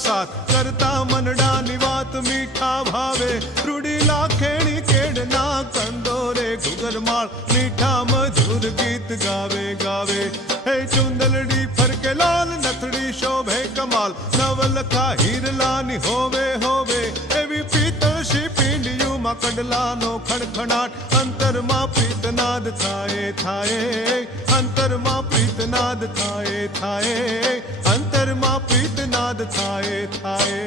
साथ करता मनडानी वात मीठा भावे रूडी लाखेणी केडना कंदोरे घुगरमाळ मीठा मधुर गीत गावे गावे हे चुंदलडी फरके लाल नथड़ी शोभे कमाल नवलखा हीरलानी होवे होवे एवी पीतळशी पींडियुमा कंडलानो खणखणाट अंतरमा प्रीतनाद थाए थाए अंतरमा प्रीतनाद थाए थाए अंतरमा प्रीतनाद थाए थाए